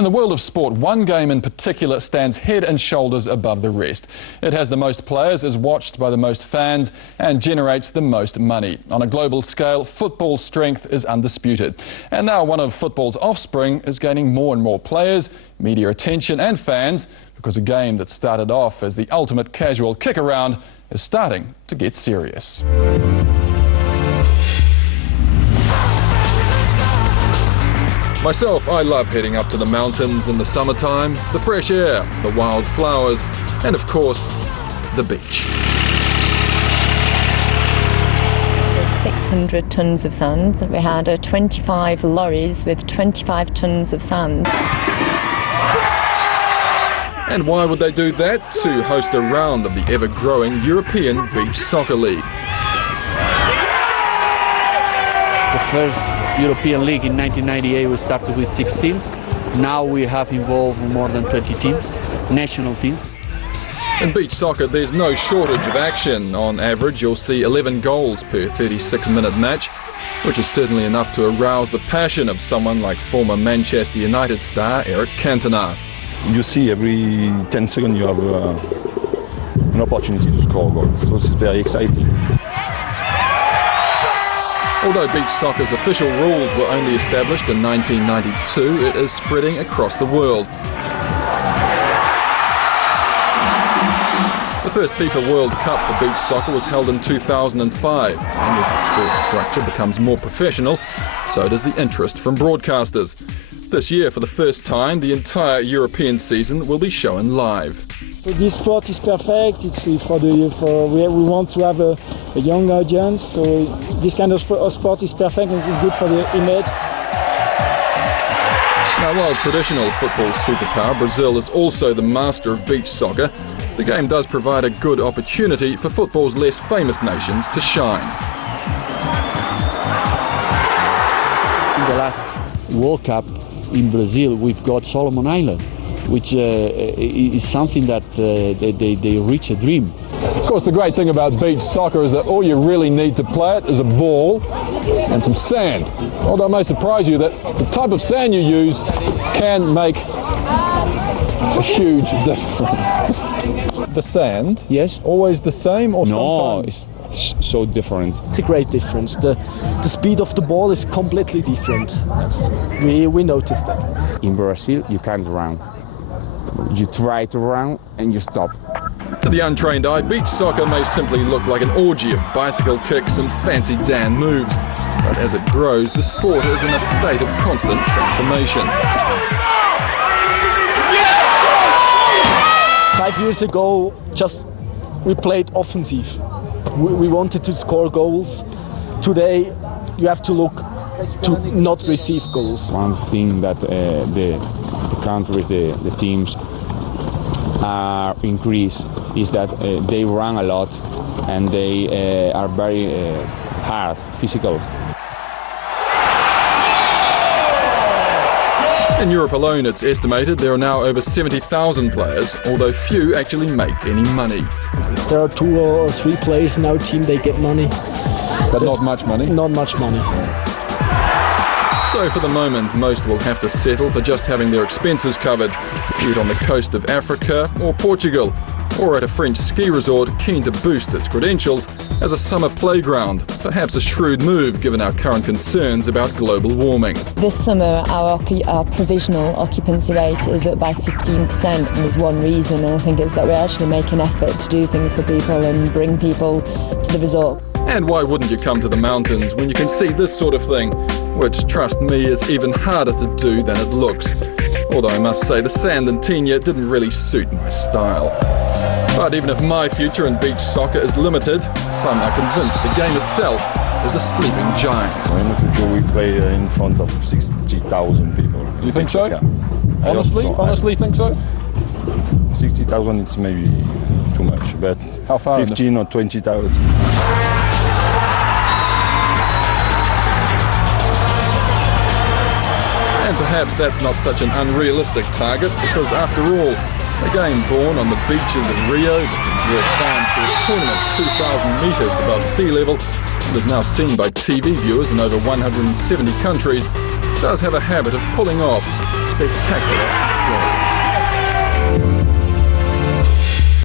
In the world of sport, one game in particular stands head and shoulders above the rest. It has the most players, is watched by the most fans and generates the most money. On a global scale, football's strength is undisputed. And now one of football's offspring is gaining more and more players, media attention and fans, because a game that started off as the ultimate casual kick-around is starting to get serious. Myself, I love heading up to the mountains in the summertime, the fresh air, the wild flowers, and of course, the beach. There's 600 tons of sand. We had 25 lorries with 25 tons of sand. And why would they do that? To host a round of the ever-growing European Beach Soccer League. The first European League in 1998 was started with 6 teams. Now we have involved more than 20 teams, national teams. In beach soccer, there's no shortage of action. On average, you'll see 11 goals per 36-minute match, which is certainly enough to arouse the passion of someone like former Manchester United star Eric Cantona. You see every 10 seconds you have an opportunity to score a goal, so it's very exciting. Although beach soccer's official rules were only established in 1992, it is spreading across the world. The first FIFA World Cup for beach soccer was held in 2005, and as the sport's structure becomes more professional, so does the interest from broadcasters. This year, for the first time, the entire European season will be shown live. So this sport is perfect. It's we want to have a young audience. So this kind of sport is perfect and it's good for the image. Now, while traditional football superpower Brazil is also the master of beach soccer, the game does provide a good opportunity for football's less famous nations to shine. In the last World Cup in Brazil, we've got Solomon Island, which is something that they reach a dream. Of course, the great thing about beach soccer is that all you really need to play it is a ball and some sand. Although it may surprise you that the type of sand you use can make a huge difference. The sand? Yes. Always the same or sometimes? No, it's so different. It's a great difference. The speed of the ball is completely different. Yes. We noticed that. In Brazil, you can't run. You try to run and you stop. To the untrained eye, beach soccer may simply look like an orgy of bicycle kicks and fancy Dan moves. But as it grows, the sport is in a state of constant transformation. 5 years ago, we played offensive. We wanted to score goals. Today, you have to look to not receive goals. One thing that the countries, the teams are increased is that they run a lot and they are very hard, physical. In Europe alone, it's estimated there are now over 70,000 players, although few actually make any money. There are 2 or 3 players in our team, they get money. But not much money? Not much money. So for the moment, most will have to settle for just having their expenses covered, be it on the coast of Africa or Portugal, or at a French ski resort keen to boost its credentials as a summer playground. Perhaps a shrewd move given our current concerns about global warming. This summer our provisional occupancy rate is up by 15%, and there's one reason, and I think it's that we actually make an effort to do things for people and bring people to the resort. And why wouldn't you come to the mountains when you can see this sort of thing, which, trust me, is even harder to do than it looks. Although I must say the sand in Tenia didn't really suit my style. But even if my future in beach soccer is limited, some are convinced the game itself is a sleeping giant. In the future we play in front of 60,000 people. Do you think so? Yeah. Honestly think so? 60,000 is maybe too much, but how far 15 or 20,000. And perhaps that's not such an unrealistic target, because after all, a game born on the beaches of Rio that can draw fans to a tournament 2,000 metres above sea level and is now seen by TV viewers in over 170 countries, does have a habit of pulling off spectacular goal.